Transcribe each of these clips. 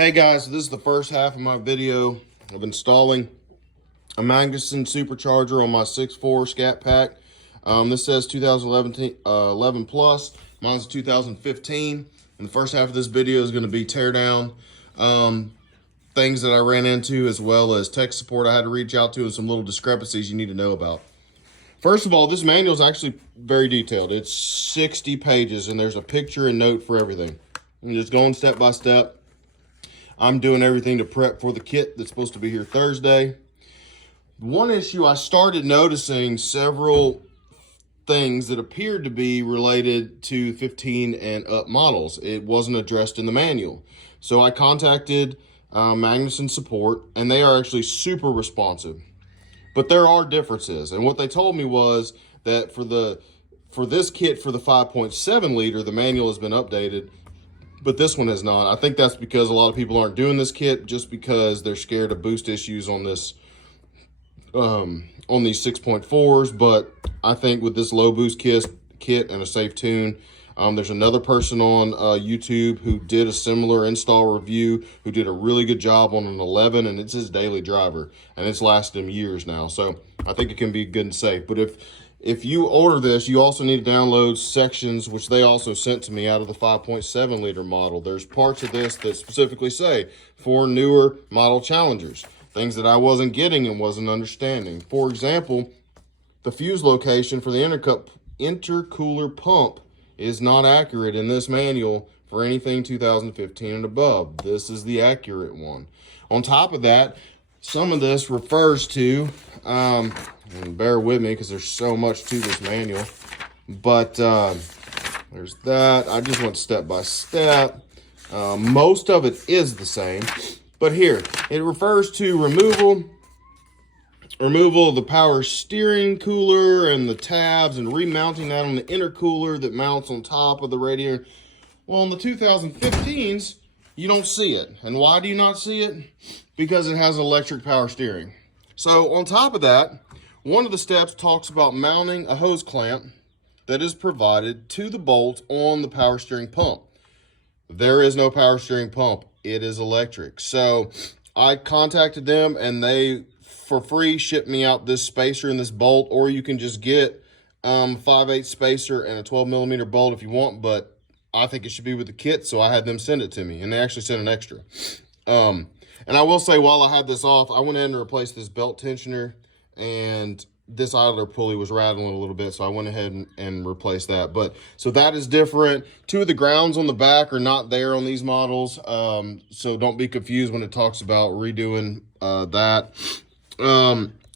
Hey guys, this is the first half of my video of installing a Magnuson supercharger on my 6.4 scat pack. This says 2011 plus. Mine's 2015. And the first half of this video is going to be tear down things that I ran into, as well as tech support I had to reach out to, and some little discrepancies you need to know about. First of all, this manual is actually very detailed. It's 60 pages, and there's a picture and note for everything. I'm just going step by step. I'm doing everything to prep for the kit that's supposed to be here Thursday. One issue, I started noticing several things that appeared to be related to 15 and up models. It wasn't addressed in the manual. So I contacted Magnuson support, and they are actually super responsive. But there are differences. And what they told me was that for this kit, for the 5.7 liter, the manual has been updated, but this one has not. I think that's because a lot of people aren't doing this kit just because they're scared of boost issues on this, on these 6.4s. But I think with this low boost kit and a safe tune, there's another person on YouTube who did a similar install review, who did a really good job on an 11, and it's his daily driver, and it's lasted him years now. So I think it can be good and safe. But if you order this, you also need to download sections, which they also sent to me, out of the 5.7 liter model. There's parts of this that specifically say for newer model Challengers, things that I wasn't getting and wasn't understanding. For example, the fuse location for the intercooler pump is not accurate in this manual for anything 2015 and above. This is the accurate one. On top of that, some of this refers to, and bear with me because there's so much to this manual, but there's that. I just went step by step. Most of it is the same, but here it refers to removal of the power steering cooler and the tabs, and remounting that on the intercooler that mounts on top of the radiator. Well, in the 2015s, you don't see it. And why do you not see it? Because it has electric power steering. So on top of that, one of the steps talks about mounting a hose clamp that is provided to the bolt on the power steering pump. There is no power steering pump. It is electric. So I contacted them, and they, for free, shipped me out this spacer and this bolt, or you can just get 5/8 spacer and a 12 millimeter bolt if you want, but I think it should be with the kit, so I had them send it to me, and they actually sent an extra. And I will say, while I had this off, I went in and replaced this belt tensioner, and this idler pulley was rattling a little bit, so I went ahead and replaced that. But so that is different. Two of the grounds on the back are not there on these models, so don't be confused when it talks about redoing that.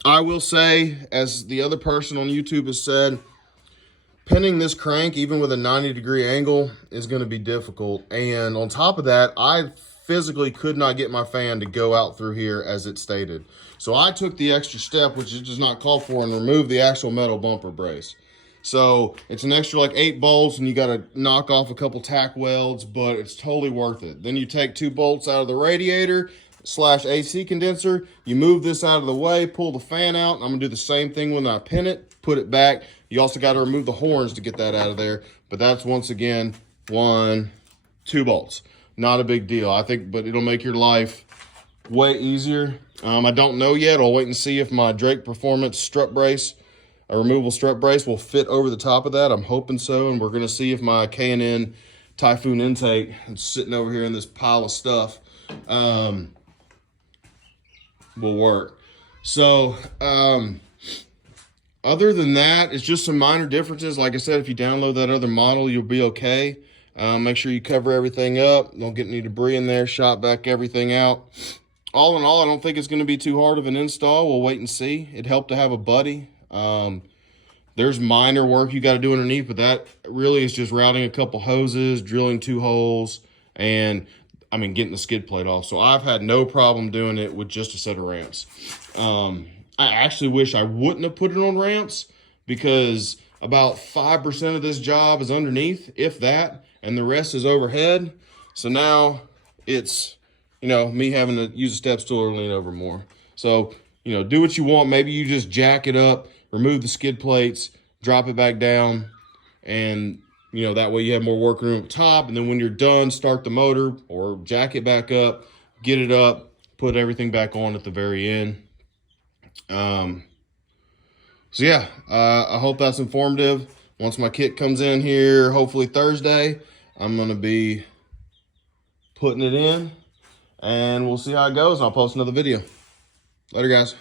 I will say, as the other person on YouTube has said, pinning this crank, even with a 90-degree angle, is going to be difficult. And on top of that, I physically could not get my fan to go out through here as it stated. So I took the extra step, which is just not called for, and removed the actual metal bumper brace. So it's an extra like 8 bolts, and you got to knock off a couple tack welds, but it's totally worth it. Then you take 2 bolts out of the radiator / AC condenser, you move this out of the way, pull the fan out, and I'm gonna do the same thing when I pin it, put it back. You also got to remove the horns to get that out of there, but that's, once again, 1, 2 bolts. Not a big deal, I think, but it'll make your life way easier. I don't know yet. I'll wait and see if my Drake Performance strut brace, a removable strut brace, will fit over the top of that. I'm hoping so, and we're gonna see if my K&N Typhoon intake, it's sitting over here in this pile of stuff, will work. So other than that, it's just some minor differences. Like I said, if you download that other model, you'll be okay. Make sure you cover everything up, don't get any debris in there, shot back everything out. All in all, I don't think it's going to be too hard of an install. We'll wait and see. It helped to have a buddy. There's minor work you got to do underneath, but that really is just routing a couple hoses, drilling 2 holes, and getting the skid plate off. So I've had no problem doing it with just a set of ramps. I actually wish I wouldn't have put it on ramps, because about 5% of this job is underneath, if that, and the rest is overhead. So now it's, me having to use a step stool or lean over more. So, do what you want. Maybe you just jack it up, remove the skid plates, drop it back down, and that way you have more work room at the top. And then when you're done, start the motor or jack it back up. get it up, put everything back on at the very end. So yeah, I hope that's informative. Once my kit comes in here, hopefully Thursday, I'm gonna be putting it in, and we'll see how it goes. I'll post another video. Later, guys.